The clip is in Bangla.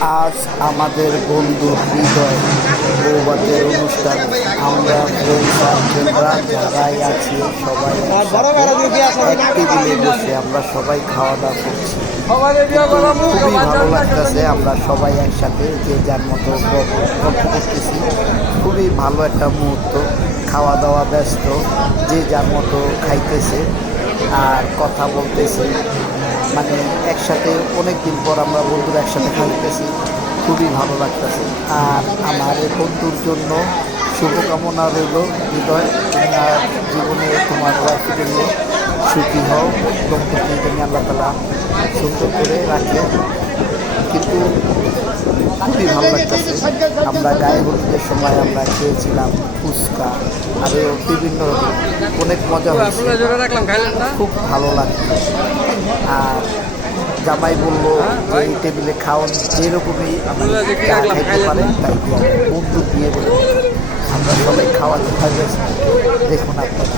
আজ আমাদের বন্ধু হৃদয় বৌভাতের অনুষ্ঠান। আমরা ফ্রেন্ড সার্কেলরা যারাই আছি সবাই এক টেবিলে বসে আমরা সবাই খাওয়া দাওয়া করছি। খুবই ভালো লাগতেছে, আমরা সবাই একসাথে যে যার মতো গল্প করতেছি। খুবই ভালো একটা মুহূর্ত, খাওয়া দাওয়া ব্যস্ত, যে যার মতো খাইতেছে আর কথা বলতেছে। মানে একসাথে অনেক দিন পর আমরা বন্ধুরা একসাথে খাইতেছি, খুবই ভালো লাগতেছে। আর আমার এই বন্ধুর জন্য শুভকামনা রইল হৃদয়, তুমি আর জীবনে তোমার ওয়াইফকে নিয়ে সুখী হও, দম্পতি তুমি আল্লাহ তালা সুন্দর করে রাখে। কিন্তু খুবই ভালো লাগতেছে। আমরা গায়ে হলুদের সময় আমরা খেয়েছিলাম ফুচকা আরও বিভিন্ন অনেক মজা হয়েছে, খুব ভালো লাগছে। আর জামাই বললো যে এই টেবিলে খাওয়ান যেরকমই যা খাইতে পারে তাই দিয়ে বন্ধু দিয়ে বলে আমরা সবাই খাওয়াতে থাকবে। দেখুন আপনারা।